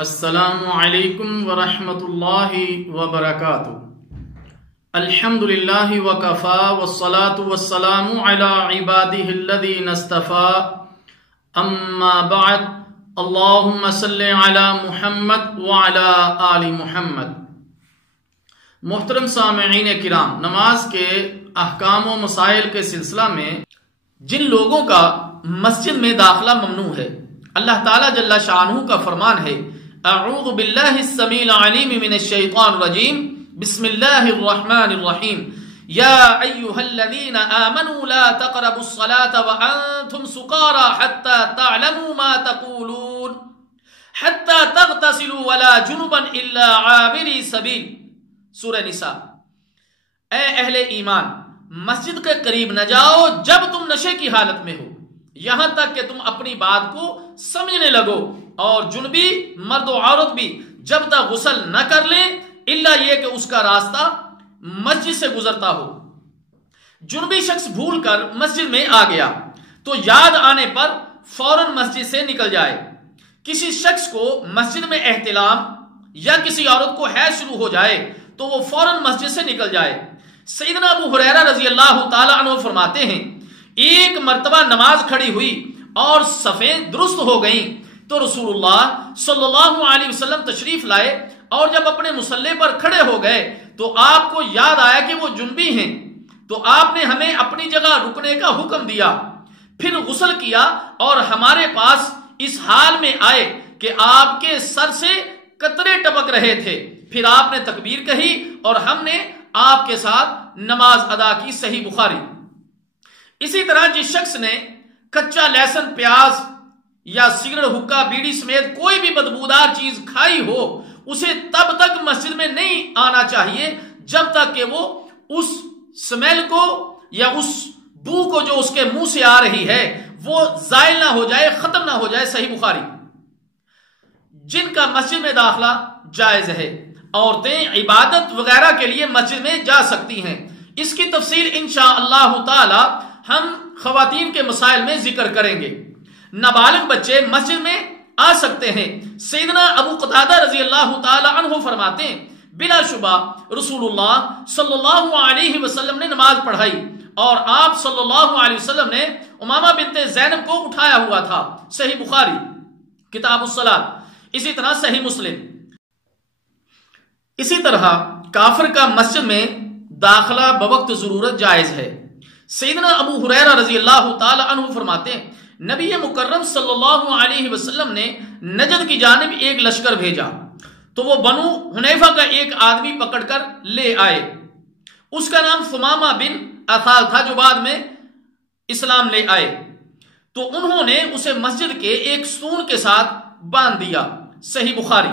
السلام علیکم ورحمۃ اللہ وبرکاتہ۔ الحمدللہ وکفا والصلاة والسلام علی عبادہ الذین اصطفیٰ، اما بعد، اللہم صلی علی محمد وعلی آل محمد۔ محترم سامعین کرام، نماز کے احکام و مسائل کے سلسلہ میں جن لوگوں کا مسجد میں داخلہ ممنوع ہے، اللہ تعالیٰ جل شانہ کا فرمان ہے، اعوذ باللہ السمیع العلیم من الشیطان الرجیم، بسم اللہ الرحمن الرحیم، یا ایہا الذین آمنوا لا تقربوا الصلاة وانتم سکارى حتى تعلموا ما تقولون حتى تغتسلوا ولا جنبا الا عابری سبیل۔ سورہ نساء۔ اے اہل ایمان، مسجد کے قریب نہ جاؤ جب تم نشے کی حالت میں ہو، یہاں تک کہ تم اپنی بات کو سمجھنے لگو، اور جنبی مرد و عورت بھی جب تک غسل نہ کر لیں الا یہ کہ اس کا راستہ مسجد سے گزرتا ہو۔ جنبی شخص بھول کر مسجد میں آ گیا تو یاد آنے پر فوراً مسجد سے نکل جائے۔ کسی شخص کو مسجد میں احتلام یا کسی عورت کو حیض شروع ہو جائے تو وہ فوراً مسجد سے نکل جائے۔ سیدنا ابو ہریرہ رضی اللہ تعالی عنہ فرماتے ہیں، ایک مرتبہ نماز کھڑی ہوئی اور صفیں درست ہو گئیں تو رسول اللہ صلی اللہ علیہ وسلم تشریف لائے، اور جب اپنے مصلی پر کھڑے ہو گئے تو آپ کو یاد آیا کہ وہ جنبی ہیں، تو آپ نے ہمیں اپنی جگہ رکنے کا حکم دیا، پھر غسل کیا اور ہمارے پاس اس حال میں آئے کہ آپ کے سر سے قطرے ٹپک رہے تھے، پھر آپ نے تکبیر کہی اور ہم نے آپ کے ساتھ نماز ادا کی۔ صحیح بخاری۔ اسی طرح جس شخص نے کچا لہسن، پیاز یا سگریٹ، حقہ، بیڑی سمیت کوئی بھی بدبودار چیز کھائی ہو، اسے تب تک مسجد میں نہیں آنا چاہیے جب تک کہ وہ اس سمیل کو یا اس بو کو جو اس کے منہ سے آ رہی ہے وہ زائل نہ ہو جائے، ختم نہ ہو جائے۔ صحیح بخاری۔ جن کا مسجد میں داخلہ جائز ہے، عورتیں عبادت وغیرہ کے لیے مسجد میں جا سکتی ہیں، اس کی تفصیل انشاءاللہ تعالی ہم خواتین کے مسائل میں ذکر کریں گے۔ نابالغ بچے مسجد میں آ سکتے ہیں۔ سیدنا ابو قتادہ رضی اللہ تعالی عنہ فرماتے ہیں، بلا شبہ رسول اللہ صلی اللہ علیہ وسلم نے نماز پڑھائی اور آپ صلی اللہ علیہ وسلم نے امامہ بنت زینب کو اٹھایا ہوا تھا۔ صحیح بخاری کتاب الصلاۃ۔ اسی طرح صحیح مسلم۔ اسی طرح کافر کا مسجد میں داخلہ بوقت ضرورت جائز ہے۔ سیدنا ابو ہریرہ رضی اللہ تعالی عنہ فرماتے ہیں، نبی مکرم صلی اللہ علیہ وسلم نے نجد کی جانب ایک لشکر بھیجا تو وہ بنو حنیفہ کا ایک آدمی پکڑ کر لے آئے، اس کا نام ثمامہ بن اثال تھا، جو بعد میں اسلام لے آئے، تو انہوں نے اسے مسجد کے ایک ستون کے ساتھ باندھ دیا۔ صحیح بخاری۔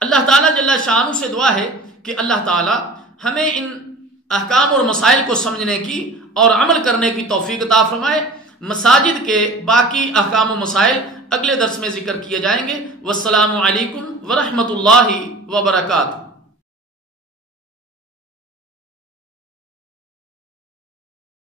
اللہ تعالیٰ جل شانہ سے دعا ہے کہ اللہ تعالیٰ ہمیں ان احکام اور مسائل کو سمجھنے کی اور عمل کرنے کی توفیق عطا فرمائے۔ مساجد کے باقی احکام و مسائل اگلے درس میں ذکر کیے جائیں گے۔ والسلام علیکم ورحمۃ اللہ وبرکاتہ۔